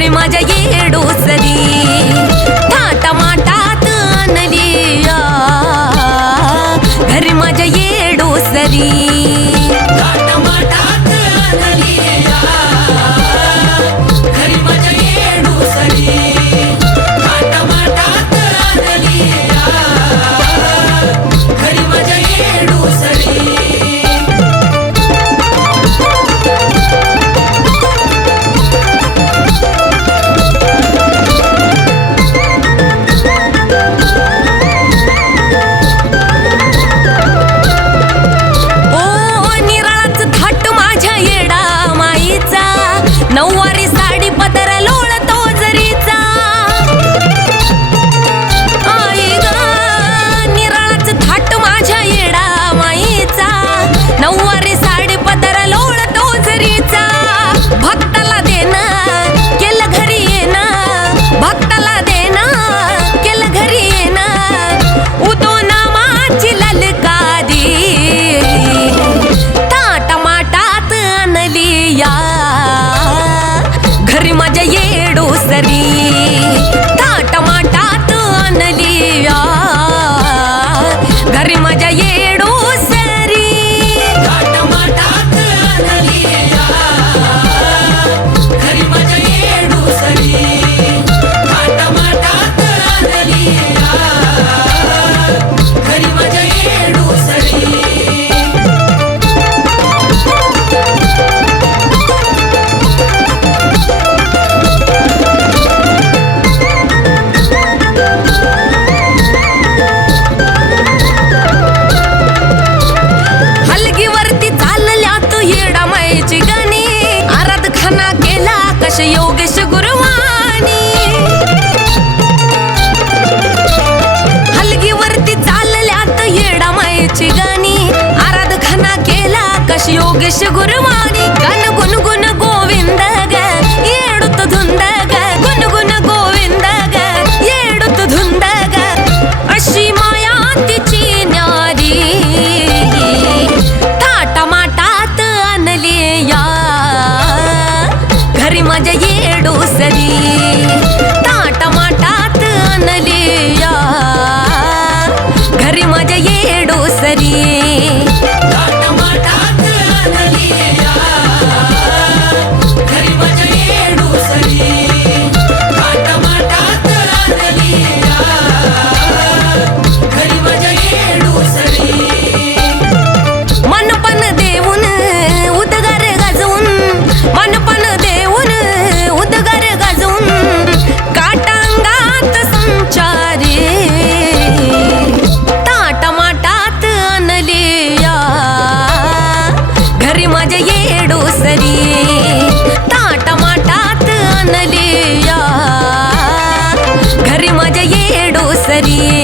पांढरे माझ्या येडोसरी थाटा माटात आणली घरी माझ्या येडोसरी మజ ఏడు సరీ. योगेश योगेश गुरुवाणी. हलगीवरती चालल्यात येडा मायेची गाणी. आराधखाना केला कश योगेश गुरुवाणी. येडो सरी ताटा माटात आणले घरी माझ्या येडो सरी Мария.